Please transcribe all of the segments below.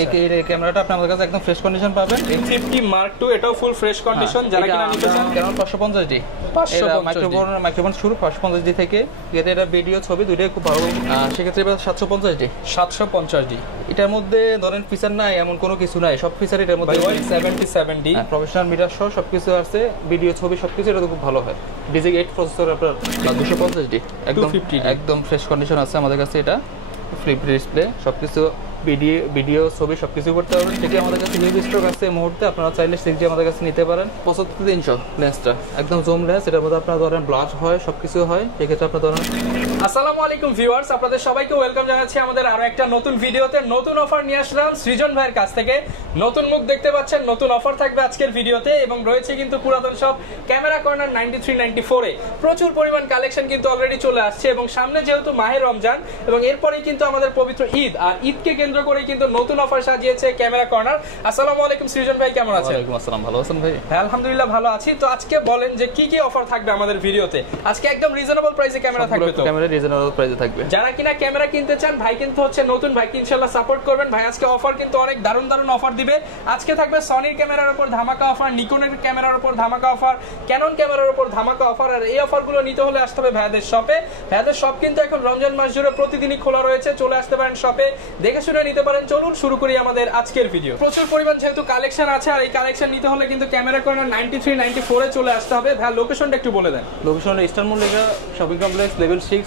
এই ক্যামেরাটা আপনি আমাদের কাছে একদম ফ্রেশ কন্ডিশন পাবেন। M50 Mark II এটাও ফুল ফ্রেশ কন্ডিশন, যারা কিনা নিতে চান। Canon 550D, এটা মাইক্রোফোন শুরু 550D থেকে, এটা ভিডিও ছবি দুইটাই খুব ভালো। সেক্ষেত্রে এবার 750D, 750D এটার মধ্যে ধরেন ফিচার নাই এমন কোনো কিছু নাই, সব ফিচার এটার মধ্যে। 177D প্রফেশনাল মিটার সহ সবকিছু আছে, ভিডিও ছবি সবকিছু এটা খুব ভালো হয়। ডিজিক 8 প্রসেসর আপনার 250D, একদম ফ্রেশ কন্ডিশন আছে আমাদের কাছে। এটা ফ্লিপ ডিসপ্লে, সবকিছু ভিডিও ছবি সবকিছু করতে পারবেন। সেটি আমাদের কাছে হিউজ স্টক আছে এই মুহূর্তে, আপনারা চাইলে সেটি আমাদের কাছে নিতে পারেন। 75-300 লেন্সটা একদম জুম লেন্স, এটার মধ্যে আপনারা ধরেন ব্লাশ হয় সবকিছু হয়, সেক্ষেত্রে আপনারা ধরেন। আসসালামু আলাইকুম ভিউয়ার্স, আপনাদের সবাইকে ওয়েলকাম জানাচ্ছি আমাদের আরো একটা নতুন ভিডিওতে। নতুন অফার নিয়ে আসলাম সৃজন ভাইয়ের কাছ থেকে। নতুন মুখ দেখতে পাচ্ছেন, নতুন অফার থাকবে আজকের ভিডিওতে, এবং রয়েছে কিন্তু পুরাতন সব ক্যামেরা কর্নার 93-94 এ প্রচুর পরিমাণ কালেকশন কিন্তু অলরেডি চলে আসছে। এবং সামনে যেহেতু মাহে রমজান এবং এরপরেই কিন্তু আমাদের পবিত্র ঈদ, আর ঈদকে কেন্দ্র করে কিন্তু নতুন অফার সাজিয়েছে ক্যামেরা কর্নার। আসসালামু আলাইকুম সৃজন ভাই, কেমন আছেন? ওয়ালাইকুম আসসালাম, ভালো আছেন ভাই? হ্যাঁ আলহামদুলিল্লাহ ভালো আছি। তো আজকে বলেন যে কি কি অফার থাকবে আমাদের ভিডিওতে? আজকে একদম রিজনেবল প্রাইসে ক্যামেরা থাকবে। তো ক্যামেরা রিজনেবল প্রাইসে থাকবে। যারা কিনা ক্যামেরা কিনতে চান, ভাই কিন্তু হচ্ছে নতুন, ভাইকে ইনশাআল্লাহ সাপোর্ট করবেন। ভাই আজকে অফার কিন্তু অনেক দারুণ দারুণ অফার দিবে। আজকে থাকবে সনির ক্যামেরার উপর ধামাকা অফার, নিকনের ক্যামেরার উপর ধামাকা অফার, ক্যানন ক্যামেরার উপর ধামাকা অফার। আর এই অফারগুলো নিতে হলে আসতে হবে ভাইদের শপে। ভাইদের শপ কিন্তু এখন রমজান মাস জুড়ে প্রতিদিনই খোলা রয়েছে, চলে আসতে পারেন শপে, দেখে শুনে নিতে পারেন। চলুন শুরু করি আমাদের আজকের ভিডিও। প্রচুর পরিমাণ যেহেতু কালেকশন আছে, আর এই কালেকশন নিতে হলে কিন্তু ক্যামেরা কর্নার 93-94 এ চলে আসতে হবে। ভাই লোকেশনটা একটু বলে দেন। Location Eastern Mall shopping complex, level 6,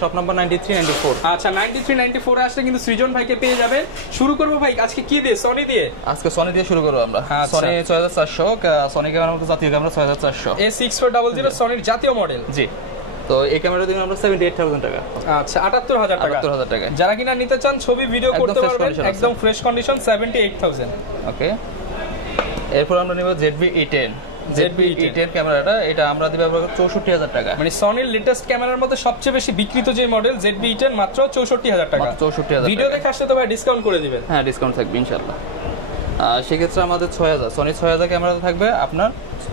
shop number 93-94। আচ্ছা, 93-94 এ আসলে কিন্তু সৃজন ভাইকে পেয়ে যাবেন। শুরু করবো ভাই আজকে কি দিয়ে? সনি দিয়ে। আজকে সনি দিয়ে শুরু করবো আমরা। সনি 6400, সনি ক্যামেরা জাতীয় ক্যামেরা 6400 A6400 সনির জাতীয় মডেল। জি। তো এই ক্যামেরা দিন আমরা 78,000 টাকা। আচ্ছা, 78,000 টাকা। 78,000 টাকা। যারা কিনা নিতে চান, ছবি ভিডিও করতে পারবেন, একদম ফ্রেশ কন্ডিশন, 78,000। ওকে, এরপর আমরা নিব ZV-E10। ZV-E10 ক্যামেরাটা, এটা আমরা দিব 64,000 টাকা। মানে সনির লেটেস্ট ক্যামেরার মধ্যে সবচেয়ে বেশি বিক্রিত যে মডেল ZV-E10, মাত্র 64,000 টাকা। 64,000 ভিডিও দেখে আসলে তো ভাই ডিসকাউন্ট করে দিবেন। হ্যাঁ, ডিসকাউন্ট থাকবে ইনশাআল্লাহ। সেক্ষেত্রে আমাদের 6000 সনি 6000 ক্যামেরা থাকবে আপনার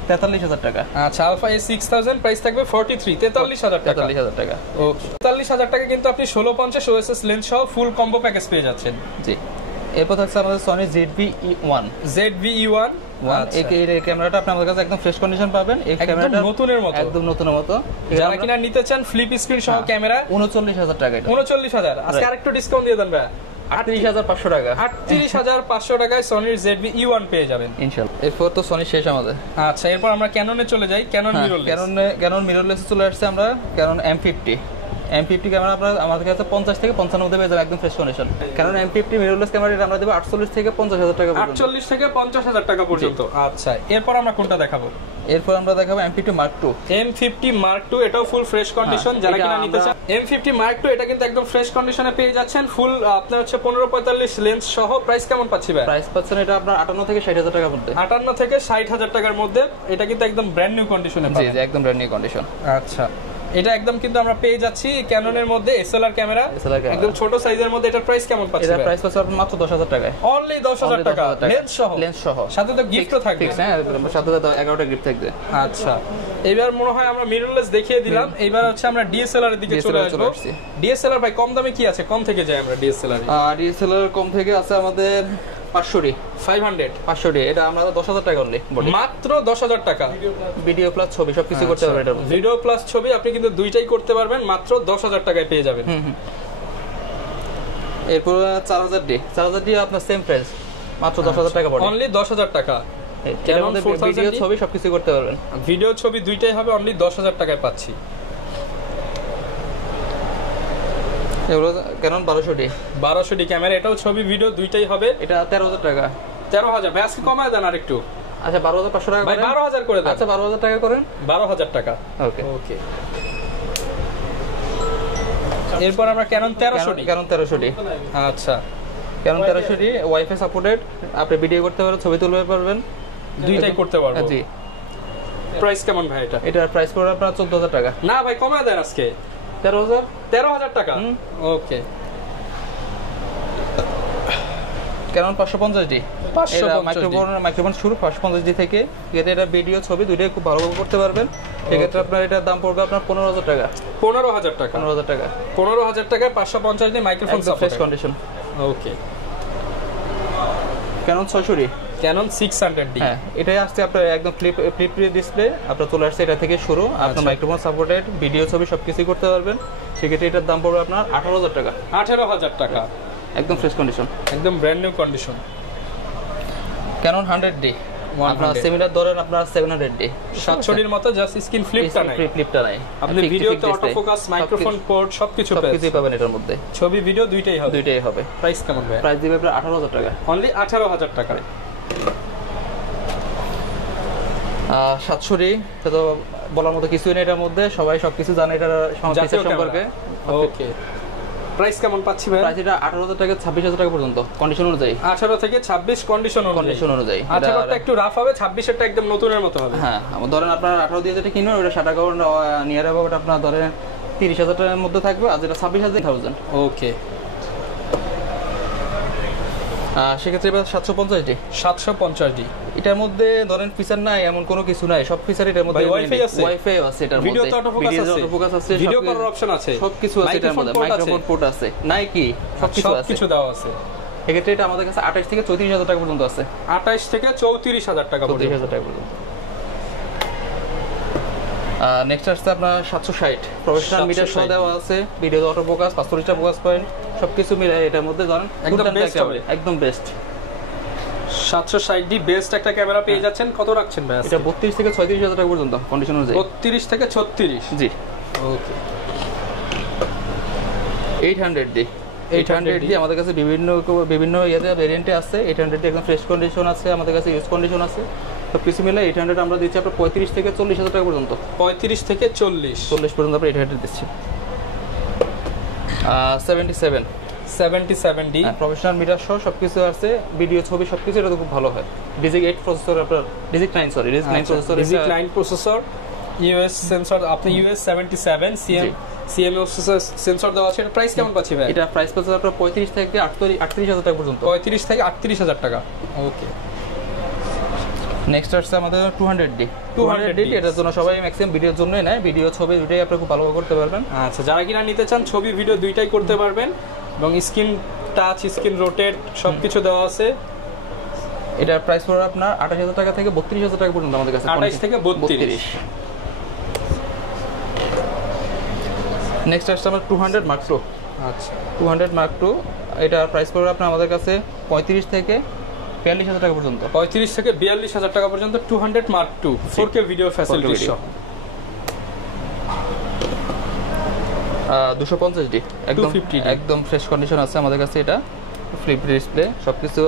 43,000 টাকা। আচ্ছা, আলফা A6000 প্রাইস থাকবে 43,000 টাকা। 43,000 টাকা। ওকে, 43,000 টাকা কিন্তু আপনি 1650 OSS লেন্স সহ ফুল কম্বো প্যাকেজ পেয়ে যাচ্ছেন। জি। এরপর থাকছে আমাদের সনি ZV-E1। ZV-E1, এই ক্যামেরাটা আপনি আমাদের কাছে একদম ফ্রেশ কন্ডিশন পাবেন। এই ক্যামেরাটা নতুনের মতো, একদম নতুনের মতো। যারা কিনা নিতে চান ফ্লিপ স্ক্রিন সহ ক্যামেরা, 39,000 টাকা। 39,000। আজকে আরেকটু ডিসকাউন্ট দিয়ে দেন ভাই, 38,500 টাকা। 38,500 টাকায় সনির ZV-E1 পেয়ে যাবেন ইনশাআল্লাহ। এরপর তো সনি শেষ আমাদের। আচ্ছা, এরপর আমরা ক্যাননে চলে যাই। ক্যানন মিররলেস, ক্যানন মিররলেসে চলে আসছে আমরা। ক্যানন M50 ক্যামেরা আপনারা আমাদের কাছে 50 থেকে 55 মধ্যে পেয়ে যাবেন, একদম ফ্রেশ কন্ডিশন। কারণ M50 মিররলেস ক্যামেরা আমরা দেব 48 থেকে 50,000 টাকা পর্যন্ত। 48 থেকে 50,000 টাকা পর্যন্ত। আচ্ছা, এরপর আমরা কোনটা দেখাবো? এরপর আমরা দেখাবো M50 Mark II। M50 Mark II, এটাও ফুল ফ্রেশ কন্ডিশন। যারা কিনা নিতে চান M50 Mark II, এটা কিন্তু একদম ফ্রেশ কন্ডিশনে পেয়ে যাচ্ছেন। ফুল আপনার হচ্ছে 1545 লেন্স সহ। প্রাইস কেমন পাচ্ছি ভাই? প্রাইস পাচ্ছেন এটা আপনার 58 থেকে 60,000 টাকার মধ্যে। 58 থেকে 60,000 টাকার মধ্যে। এটা কিন্তু একদম ব্র্যান্ড নিউ কন্ডিশনে পাবেন। জি, একদম ব্র্যান্ড নিউ কন্ডিশন। আচ্ছা, এটা একদম কিন্তু আমরা পেয়ে যাচ্ছি ক্যাননের মধ্যে SLR ক্যামেরা, একদম ছোট সাইজের মধ্যে। এটার প্রাইস কেমন পাচ্ছি? এটার প্রাইস পাচ্ছি আপনার মাত্র 10,000 টাকায়। অনলি 10,000 টাকা, লেন্স সহ। সাথে তো গিফটও থাকবে। হ্যাঁ, সাথে 11টা গিফট থাকবে। আচ্ছা, এবার মনে হয় আমরা মিররলেস দেখিয়ে দিলাম। এবার হচ্ছে আমরা DSLR এর দিকে চলে আসবো। DSLR ভাই কম দামে কি আছে? কম থেকে যাই আমরা DSLR। DSLR কম থেকে আছে আমাদের 500D। এটা আমরা 10,000 টাকা অনলি, মাত্র 10,000 টাকা। ভিডিও প্লাস ছবি সবকিছু করতে পারবেন। এটা ভিডিও প্লাস ছবি আপনি কিন্তু দুইটাই করতে পারবেন, মাত্র 10,000 টাকায় পেয়ে যাবেন। এরপর 4000D আপনার সেম প্রাইস, মাত্র 10,000 টাকা পড়বে। অনলি 10,000 টাকা। ক্যানন ভিডিও ছবি সবকিছু করতে পারবেন। ভিডিও ছবি দুইটাই হবে, অনলি 10,000 টাকায় পাচ্ছি। এগুলো ক্যানন 1200D ক্যামেরা, এটাও ছবি ভিডিও দুইটাই হবে। এটা 13,000 টাকা। 13,000 ভাই, আজকে কমায় দেন আরেকটু। আচ্ছা, 12,500 টাকা ভাই, 12,000 করে দেন। আচ্ছা, 12,000 টাকা করেন। 12,000 টাকা। ওকে। এরপর আমরা ক্যানন 1300D। আচ্ছা, ক্যানন 1300D ওয়াইফাই সাপোর্টেড, আপনি ভিডিও করতে পারবেন, ছবি তুলতে পারবেন, দুইটাই করতে পারবেন। জি। প্রাইস কেমন ভাই এটা? এটার প্রাইস পড়বে আপনার 14,000 টাকা। না ভাই, কমায় দেন আজকে। 13,000 টাকা। ওকে। ক্যানন 550D, মাইক্রোফোন শুরু 550D থেকে। এটা ভিডিও ছবি দুইটাই খুব ভালো করতে পারবেন। সেক্ষেত্রে আপনার এটার দাম পড়বে আপনার 15,000 টাকা। 15,000 টাকা। 15,000 টাকা। 15,000 টাকায় 550D microphone fresh condition. Okay. Canon 600D, Canon 600D। হ্যাঁ এটাই আসছে আপনার একদম ফ্লিপ ডিসপ্লে আপনার চলে আসছে এটা থেকে শুরু। আপনার মাইক্রোফোন সাপোর্টেড, ভিডিও ছবি সবকিছুই করতে পারবেন। সেক্ষেত্রে এটার দাম পড়বে আপনার 18,000 টাকা। 18,000 টাকা, একদম ফ্রেশ কন্ডিশন, একদম brand new condition. Canon 100D আপনার সিমিলার ধরেন আপনার 700D, 700D এর মতো, জাস্ট স্ক্রিন ফ্লিপটা নাই, ফ্লিপটা নাই। আপনি ভিডিওতে অটো ফোকাস, মাইক্রোফোন পোর্ট সবকিছু পাবেন এটার মধ্যে। ছবি ভিডিও দুইটাই হবে। প্রাইস কেমন ভাই? প্রাইস দিবে আপনার 18,000 টাকা, অনলি 18,000 টাকা। 700D এটা তো বলার মতো কিছুই নেই, এটার মধ্যে সবাই সবকিছু জানে এটার সম্পর্কে। ওকে, প্রাইস কেমন পাচ্ছি ভাই? প্রাইস এটা 18,000 টাকা 26,000 টাকা পর্যন্ত কন্ডিশন অনুযায়ী। 18 থেকে 26 কন্ডিশন অনুযায়ী। 18টা একটু রাফ হবে, 26এরটা একদম নতুনের মতো হবে। হ্যাঁ, ধরেন আপনার 18 দিয়ে যেটা কিনবেন ওটা 60 টাকা নিয়ার অ্যাবাউট আপনার ধরেন 30,000 টাকার মধ্যে থাকবে, আর যেটা 26,000। ওকে, সেক্ষেত্রে এবার 750D। 750D এটার মধ্যে ধরেন ফিচার নাই এমন কোনো কিছু নাই, সব ফিচার এটার মধ্যে। ওয়াইফাই আছে এটার মধ্যে, ভিডিও তো অটো ফোকাস আছে, ভিডিও করার অপশন আছে, সবকিছু আছে এটার মধ্যে। মাইক্রোফোন পোর্ট আছে, নাই কি সবকিছু দেওয়া আছে। এক্ষেত্রে এটা আমাদের কাছে 28 থেকে 34,000 টাকা পর্যন্ত আছে। 28 থেকে 34,000 টাকা পর্যন্ত। নেক্সট আসছে আপনার 760 প্রফেশনাল মিটার সহ দেওয়া আছে, ভিডিও অটো ফোকাস, 45টা ফোকাস পয়েন্ট সবকিছু মিলে এটার মধ্যে ধরেন একদম বেস্ট। 760D বেস্ট একটা ক্যামেরা পেয়ে যাচ্ছেন। কত রাখছেন ভাই? এটা 32 থেকে 36,000 টাকা পর্যন্ত কন্ডিশন অনুযায়ী। 32 থেকে 36, জি। ওকে, 800D আমাদের কাছে বিভিন্ন ভেরিয়েন্টে আছে। 800D একদম ফ্রেশ কন্ডিশন আছে, আমাদের কাছে ইউজ কন্ডিশন আছে, সবকিছু মিলে 800 আমরা দিচ্ছি আপনার 35 থেকে 40,000 টাকা পর্যন্ত। 35 থেকে 40 পর্যন্ত আমরা 800 দিচ্ছি। 77D প্রফেশনাল মিটার সহ সবকিছু আছে, ভিডিও ছবি সবকিছু এটা খুব ভালো হয়। ডিজিক 8 প্রসেসর আপনার, DIGIC 9 processor, DIGIC 9 processor, US sensor, আপনি ইউএস 77 সিএমও সেন্সর দেওয়া আছে। এটা প্রাইস কেমন পাচ্ছি ভাই? এটা প্রাইস পাচ্ছে আপনার 35 থেকে 38,000 টাকা পর্যন্ত। 35 থেকে 38,000 টাকা। ওকে, নেক্সট আসছে আমাদের 200D। এটার জন্য সবাই ম্যাক্সিমাম ভিডিওর জন্যই নেয়, ভিডিও ছবি দুটোই আপনি খুব ভালোভাবে করতে পারবেন। আচ্ছা, যারা কিনা নিতে চান ছবি ভিডিও দুইটাই করতে পারবেন, এবং স্ক্রিন টাচ, স্ক্রিন রোটেট সবকিছু দেওয়া আছে। এটার প্রাইস পড়বে আপনার 28,000 টাকা থেকে 32,000 টাকা পর্যন্ত আমাদের কাছে। 28 থেকে 32। নেক্সট আসছে আমার 200 Mark II। আচ্ছা, 200 Mark II এটার প্রাইস পড়বে আপনার আমাদের কাছে 35 থেকে 42,000 টাকা পর্যন্ত। 35 থেকে 42,000 টাকা পর্যন্ত 200 Mark II 4K video facility সহ। 250D একদম ফ্রেশ কন্ডিশন আছে আমাদের কাছে। এটা ফ্লিপ ডিসপ্লে, সবকিছু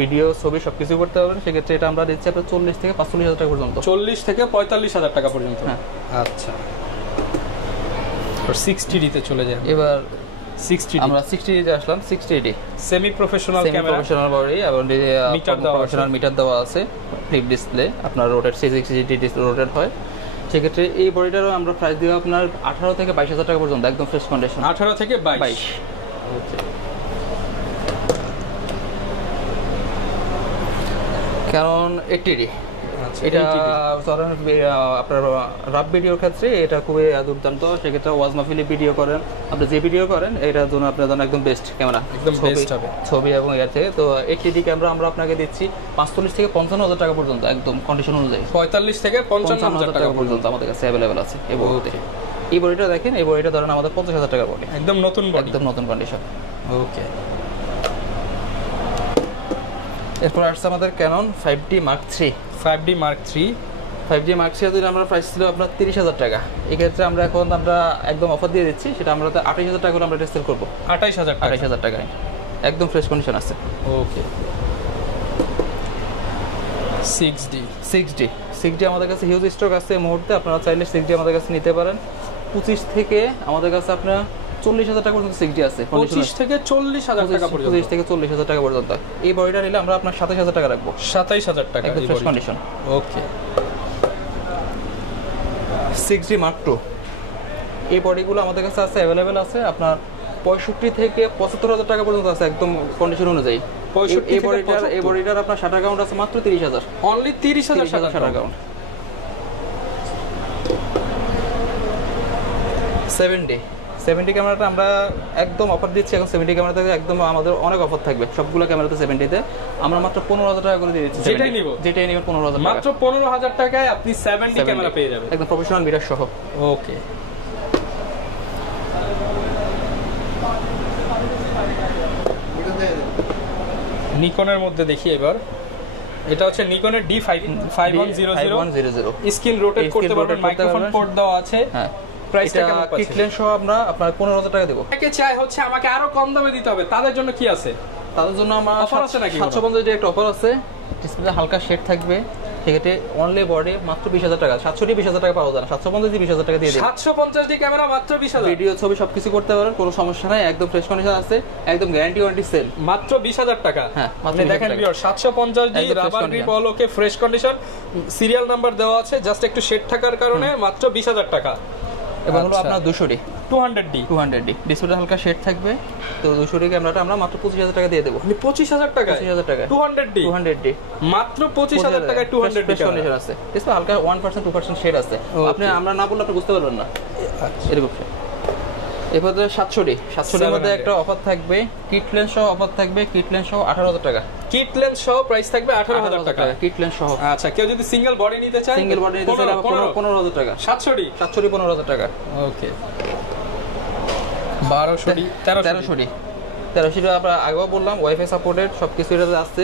ভিডিও ছবি সবকিছু করতে পারবেন। সেক্ষেত্রে এটা আমরা দিচ্ছি আপনার 40 থেকে 45,000 টাকা পর্যন্ত। 40 থেকে 45,000 টাকা পর্যন্ত। হ্যাঁ, আচ্ছা। 60D তে চলে যান। এবার 60D আমরা 60D তে আসলাম। 60D semi professional camera, professional body এবং প্রফেশনাল মিটার দেওয়া আছে, ফ্লিপ ডিসপ্লে, আপনার রোটেট 360 রোটেট হয়। সেক্ষেত্রে এই বডিটারও আমরা প্রাইস দিব আপনার 18 থেকে 22,000 টাকা পর্যন্ত, একদম ফ্রেশ কন্ডিশন। 18 থেকে 22। ওকে, ক্যানন 80D। এটা ধরেন আপনার রাফ ভিডিওর ক্ষেত্রে এটা খুবই দুর্দান্ত। সেক্ষেত্রে ওয়াজ মাহফিলে ভিডিও করেন, আপনি যে ভিডিও করেন এটার জন্য আপনার জন্য একদম বেস্ট ক্যামেরা, একদম বেস্ট হবে ছবি এবং এর থেকে। তো 80D ক্যামেরা আমরা আপনাকে দিচ্ছি 45 থেকে 55,000 টাকা পর্যন্ত, একদম কন্ডিশন অনুযায়ী। 45 থেকে 55,000 টাকা পর্যন্ত আমাদের কাছে অ্যাভেলেবেল আছে। এই বডিটা দেখেন, এই বডিটা ধরেন আমাদের 50,000 টাকা বডি, একদম নতুন বডি, একদম নতুন কন্ডিশন। ওকে, এরপর আসছে আমাদের Canon 5D Mark III। 5D Mark III যদি আমরা প্রাইস ছিল আপনার 30,000 টাকা, এই ক্ষেত্রে আমরা এখন একদম অফার দিয়ে দিচ্ছি, সেটা আমরা 28,000 টাকা করে আমরা সেল করবো। 28,000 টাকায় একদম ফ্রেশ কন্ডিশন আছে। ওকে, 6D আমাদের কাছে হিউজ স্টক আছে এই মুহূর্তে, আপনারা চাইলে 6D আমাদের কাছে নিতে পারেন। 25 থেকে আমাদের কাছে আপনার 40,000 টাকা পর্যন্ত 6D আছে। 25 থেকে 40,000 টাকা পর্যন্ত। 25 থেকে 40,000 টাকা পর্যন্ত। এই বডিটা নিলে আমরা আপনার 27,000 টাকা রাখবো। 27,000 টাকা একদম ফ্রেশ কন্ডিশন। ওকে, 6D Mark II এই বডিগুলো আমাদের কাছে আছে, অ্যাভেলেবেল আছে। আপনার 65 থেকে 75,000 টাকা পর্যন্ত আছে, একদম কন্ডিশন অনুযায়ী। এই বডিটার আপনার শাটার কাউন্ট আছে মাত্র 30,000, অনলি 30,000 শাটার কাউন্ট। 7D 70 ক্যামেরাটা আমরা একদম অফার দিচ্ছি এখন। 70 ক্যামেরাতে একদম আমাদের অনেক অফার থাকবে সবগুলো ক্যামেরাতে 70-তে আমরা মাত্র 15,000 টাকা করে দিয়ে দিচ্ছি। যেটাই নিব 15,000 টাকা, মাত্র 15,000 টাকায় আপনি 70 ক্যামেরা পেয়ে যাবেন একদম প্রফেশনাল মিরর সহ। ওকে, নিকনের মধ্যে দেখি এবার। এটা হচ্ছে নিকনের D5100 স্ক্রিন রোটেট করতে পারবেন, মাইক্রোফোন পোর্ট দেওয়া আছে। হ্যাঁ, প্রাইসটা কেমন পাচ্ছেন? কিট লেন্স সহ আমরা আপনার 15,000 টাকা দেব। একে চাই হচ্ছে আমাকে আরো কম দামে দিতে হবে, তাদের জন্য কি আছে? তাদের জন্য আমার অফার আছে নাকি? 750 যে একটা অফার আছে, ডিসপ্লেতে হালকা শেড থাকবে, সেক্ষেত্রে অনলি বডি মাত্র 20,000 টাকা। 700 20,000 টাকা পাওয়া যায় না, 750 20,000 টাকা দিয়ে দেব। 750 ডি ক্যামেরা মাত্র 20,000, ভিডিও ছবি সবকিছু করতে পারেন, কোনো সমস্যা নাই, একদম ফ্রেশ কন্ডিশন আছে, একদম গ্যারান্টি ওয়ারেন্টি সেল, মাত্র 20,000 টাকা। হ্যাঁ, আপনি দেখেন ভিউয়ার 750 ডি রাবার গ্রিপ অলোকে ফ্রেশ কন্ডিশন, সিরিয়াল নাম্বার দেওয়া আছে, জাস্ট একটু শেড থাকার কারণে মাত্র 20,000 টাকা। এবং হলো আপনার 200 ডি 200 ডি ডিসপ্লেতে হালকা শেড থাকবে, তো 200 ডি ক্যামেরাটা আমরা মাত্র 25,000 টাকা দিয়ে দেব। 25,000 টাকা, 25,000 টাকা 200 ডি মাত্র 25,000 টাকায় 200 ডি কন্ডিশন আছে। ডিসপ্লে হালকা 1% 2% শেড আছে, আপনি আমরা না বললে আপনি বুঝতে পারবেন না। আচ্ছা, এরকম এরপর 700 ডি এর মধ্যে একটা অফার থাকবে, কিট লেন্স সহ অফার থাকবে, কিট লেন্স সহ 18,000 টাকা। কিট লেন্স সহ প্রাইস থাকবে 18,000 টাকা কিট লেন্স সহ। আচ্ছা, কেউ যদি সিঙ্গেল বডি নিতে চায়, 15,000 টাকা। 700 ডি 15,000 টাকা। ওকে, 1200 ডি 1300 ডি আমরা আগেও বললাম ওয়াইফাই সাপোর্টেড, সবকিছু এটাতে আসছে,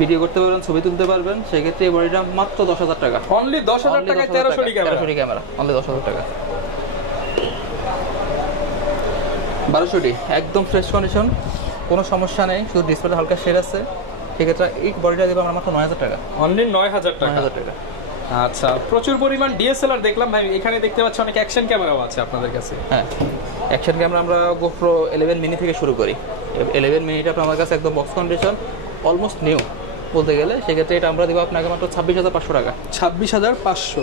ভিডিও করতে পারবেন, ছবি তুলতে পারবেন, সেক্ষেত্রে এই বডিটা মাত্র 10,000 টাকা। অনলি 10,000 টাকায় 1300 ডি ক্যামেরা, অনলি 10,000 টাকা। 1200 ডি একদম ফ্রেশ কন্ডিশন, কোনো সমস্যা নেই, শুধু ডিসপ্লে হালকা শেড আছে, সেক্ষেত্রে এই বডিটা দেবো আমরা মাত্র 9,000 টাকা। অনলি 9,000 টাকা। আচ্ছা, প্রচুর পরিমাণ ডিএসএলআর দেখলাম ভাই, এখানে দেখতে পাচ্ছি অনেক অ্যাকশন ক্যামেরাও আছে আপনাদের কাছে। হ্যাঁ, অ্যাকশন ক্যামেরা আমরা GoPro 11 মিনি থেকে শুরু করি। 11 মিনিটা আমার কাছে একদম বক্স কন্ডিশন, অলমোস্ট নিউ বলতে গেলে, সেক্ষেত্রে এটা আমরা দেবো আপনাকে মাত্র 26,500 টাকা। 26,500।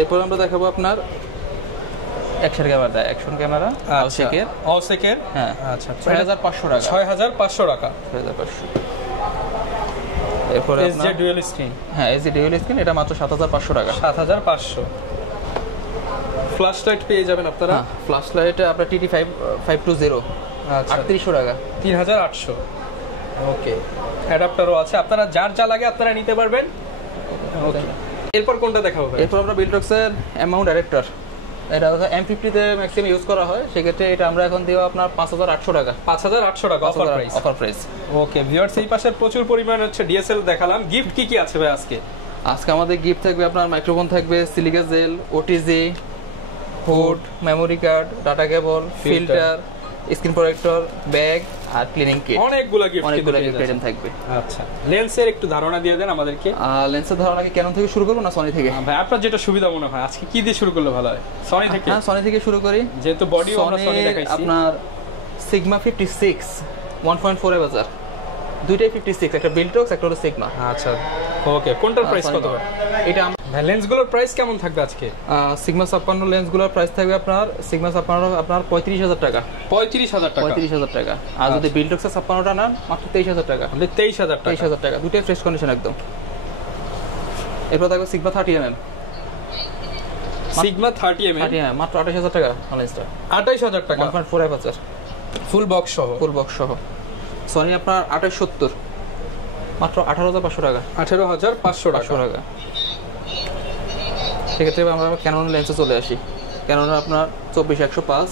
এরপর আমরা দেখাবো আপনার অ্যাকশন ক্যামেরা অসেকের। হ্যাঁ, আচ্ছা, 6,500 টাকা। 6,500 টাকা। 6,500। এরপর এসজি ডুয়াল স্ক্রিন। হ্যাঁ, এসজি ডুয়াল স্ক্রিন, এটা মাত্র 7,500 টাকা। 7,500। ফ্ল্যাশ লাইট পেয়ে যাবেন আপনারা। হ্যাঁ, ফ্ল্যাশ লাইট আপনার TT 520। আচ্ছা, 3,800 টাকা। 3,800। ওকে, অ্যাডাপ্টারও আছে, আপনারা যার যা লাগে আপনারা নিতে পারবেন। ওকে, এরপর কোনটা দেখাবো ভাই? এরপর আমরা বিল্টক্সের অ্যামাউন্ট ডাইরেক্টর, এটা M50 তে ম্যাক্সিমাম ইউজ করা হয়, সেক্ষেত্রে এটা আমরা এখন দিব আপনার 5,800 টাকা। 5,800 টাকা অফার প্রাইস। ওকে ভিউয়ার্স, এই পাশে প্রচুর পরিমাণ হচ্ছে ডিএসএল দেখালাম। গিফট কি আছে ভাই আজকে? আজকে আমাদের গিফট থাকবে আপনার মাইক্রোফোন থাকবে, silica gel, OTG, hood, memory card, data cable, filter, screen protector, bag আর ক্লিনিং কিট। অনেকগুলো গিফট আইটেম থাকবে। আচ্ছা, লেন্সের একটু ধারণা দিয়ে দেন আমাদেরকে। লেন্সের ধারণা কি ক্যানন থেকে শুরু করব না সনি থেকে? ভাই আপনার যেটা সুবিধা মনে হয়, আজকে কি দিয়ে শুরু করলে ভালো হয়? সনি থেকে? হ্যাঁ, সনি থেকে শুরু করি, যেহেতু বডিও আমরা সনি দেখাইছি। আপনার সিগমা 56 1.4 অ্যাপারচার, দুইটাই 56, একটা বিল্টক্স একটা হলো সিগমা। আচ্ছা, ওকে, কোনটার প্রাইস কত? এটা লেন্সগুলোর প্রাইস কেমন থাকবে আজকে? সিগমা 56 লেন্সগুলোর প্রাইস থাকবে আপনার সিগমা 56 আপনার 35,000 টাকা। 35,000 টাকা। 35,000 টাকা। আর যদি বিল্টক্সের 56টা নেন মাত্র 23,000 টাকা। 23,000 টাকা, দুটোই ফ্রেশ কন্ডিশন একদম। এরপর থাকবে সিগমা 30mm। সিগমা 30mm মাত্র 28,000 টাকা লেন্সটা। 28,000 টাকা। 1.4 অ্যাপারচার, ফুল বক্স সহ। সনি আপনার 2870, মাত্র 18,500 টাকা। 18,500 টাকা। সেক্ষেত্রে আমরা ক্যানন লেন্সে চলে আসি। ক্যানন আপনার 24-105,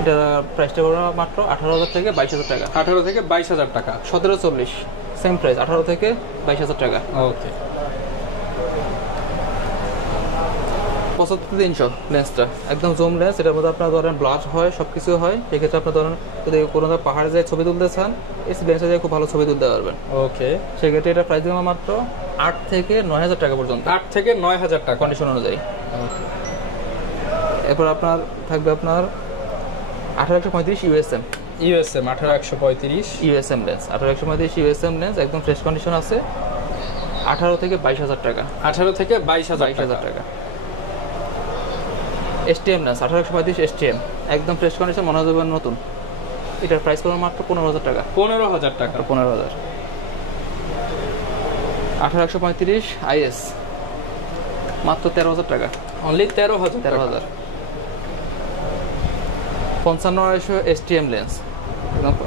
এটার প্রাইসটা পড়বে মাত্র 18,000 থেকে 22,000 টাকা। 18 থেকে 22,000 টাকা। 1740 সেম প্রাইস, 18 থেকে 22,000 টাকা। ওকে, 75-300 লেন্সটা একদম জুম লেন্স, এটার মধ্যে আপনার ধরেন ব্লাস্ট হয়, সবকিছু হয়, সেক্ষেত্রে আপনার ধরেন যদি কোনো পাহাড়ে যায় ছবি তুলতে চান, এই লেন্সে দিয়ে খুব ভালো ছবি তুলতে পারবেন। ওকে, সেক্ষেত্রে এটা প্রাইস দেবো মাত্র 8 থেকে 9,000 টাকা পর্যন্ত। 8 থেকে 9,000 টাকা কন্ডিশন অনুযায়ী। এরপর আপনার থাকবে আপনার 1835 USM 1835 USM lens, 1835 USM lens একদম ফ্রেশ কন্ডিশন আছে, 18 থেকে 22,000 টাকা। 18 থেকে 22,000 টাকা। STM লেন্স 1835 STM একদম ফ্রেশ কন্ডিশন, মনে হবে নতুন, এটার প্রাইস পড়বে মাত্র 15,000 টাকা। 15,000 টাকা। 15,000। 1835 IS মাত্র 13,000 টাকা। অনলি 13,000। 13,000। 55-250 STM লেন্স,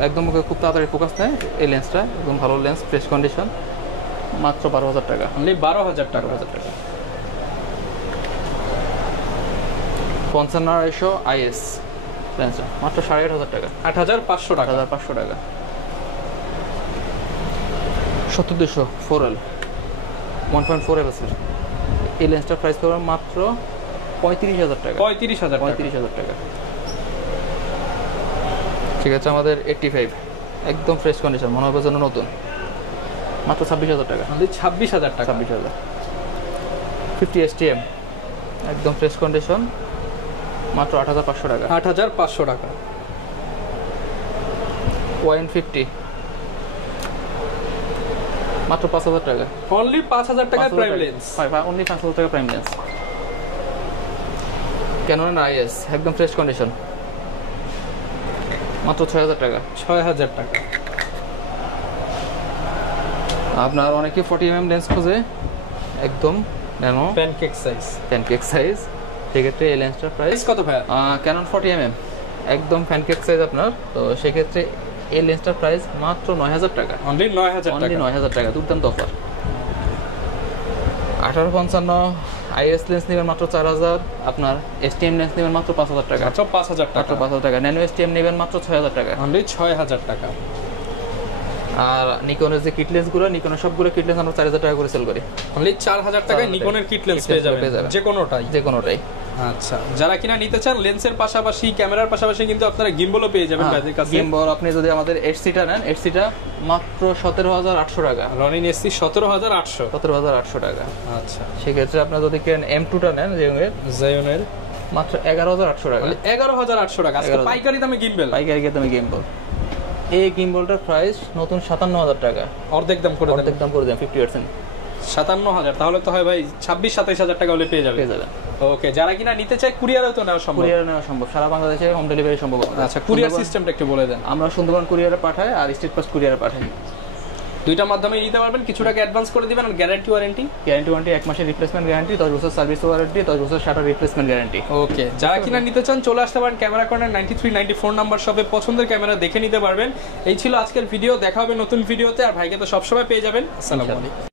একদম খুব তাড়াতাড়ি ফোকাস নেয় এই লেন্সটা, একদম ভালো লেন্স, ফ্রেশ কন্ডিশন, মাত্র 12,000 টাকা। অনলি 12,000 টাকা। 55-250 IS লেন্সটা মাত্র 8,500 টাকা। 8,500 টাকা। 8,500 টাকা। 70-200 4L 1.4 LS এই লেন্সটার প্রাইস পড়বে মাত্র 35,000 টাকা। 35,000 টাকা। ঠিক আছে, আমাদের 85 একদম ফ্রেশ কন্ডিশন, মনে হবে যেন নতুন, মাত্র 26,000 টাকা। 26,000 টাকা। 26,000। 50 STM একদম ফ্রেশ কন্ডিশন, মাত্র 8,500 টাকা। 8,500 টাকা। Y50 মাত্র 5,000 টাকা। অনলি 5,000 টাকা প্রাইম লেন্স। অনলি 5,000 টাকা প্রাইম লেন্স। Canon IS একদম ফ্রেশ কন্ডিশন, মাত্র 6,000 টাকা। 6,000 টাকা। আপনার অনেকে 40mm লেন্স খোঁজে, একদম ন্যানো প্যানকেক সাইজ, সেক্ষেত্রে এই লেন্সটার প্রাইস কত ভাই? Canon 40mm একদম প্যানকেক সাইজ আপনার, তো সেক্ষেত্রে এই লেন্সটার প্রাইস মাত্র 9,000 টাকা। অনলি 9,000 টাকা, দুর্দান্ত অফার। 18-55 IS লেন্স নেবেন মাত্র 4,000, আপনার STM লেন্স নেবেন মাত্র 5,000 টাকা। মাত্র 5,000 টাকা। 5,000 টাকা। ন্যানো STM নেবেন মাত্র 6,000 টাকা। অনলি 6,000 টাকা। আর নিকনের যে কিট লেন্সগুলো, নিকনের সবগুলো কিট লেন্স আমরা 4,000 টাকা করে সেল করি। অনলি 4,000 টাকায় নিকনের কিট লেন্স পেয়ে যাবেন, যে কোনোটাই। আচ্ছা, যারা কিনা নিতে চান লেন্সের পাশাপাশি ক্যামেরার পাশাপাশি কিন্তু আপনারা গিম্বলও পেয়ে যাবেন ভাইদের কাছে। গিম্বল আপনি যদি আমাদের HC-টা নেন, HC-টা মাত্র 17,800 টাকা। Ronin SC 17,800। 17,800 টাকা। আচ্ছা, সেক্ষেত্রে আপনারা যদি কেন M2-টা নেন জায়নের মাত্র 11,800 টাকা। 11,800 টাকা আজকে পাইকারি দামে গিম্বল। পাইকারি দামে গিম্বল। এই গিম্বলটার প্রাইস নতুন 57,000 টাকা। অর্ধেক দাম করে দেন। 50%। 57,000, তাহলে তো হয় ভাই 26-27,000 টাকা হলে পেয়ে যাবে। ওকে, যারা কিনা নিতে চায় কুরিয়ারও তো নেওয়া সম্ভব। কুরিয়ারে নেওয়া সম্ভব, সারা বাংলাদেশে হোম ডেলিভারি সম্ভব। আচ্ছা, কুরিয়ার সিস্টেমটা একটু বলে দেন। আমরা সুন্দরবন কুরিয়ারে পাঠাই আর স্টেট পোস্ট কুরিয়ারে পাঠাই। দুইটা মাধ্যমে নিতে পারবেন, কিছু টাকা অ্যাডভান্স করে দিবেন। আর গ্যারান্টি ওয়ারেন্টি 1 মাসের রিপ্লেসমেন্ট গ্যারান্টি, 10 বছর সার্ভিস ওয়ারেন্টি, 10 বছর শাটার রিপ্লেসমেন্ট গ্যারান্টি। ওকে, যারা কিনা নিতে চান চলে আসতে পারেন ক্যামেরা কর্নার 93-94 নাম্বার শপে, পছন্দের ক্যামেরা দেখে নিতে পারবেন। এই ছিল আজকের ভিডিও, দেখা হবে নতুন ভিডিওতে। আর ভাইকে তো সবসময় পেয়ে যাবেন। আসসালামু আলাইকুম।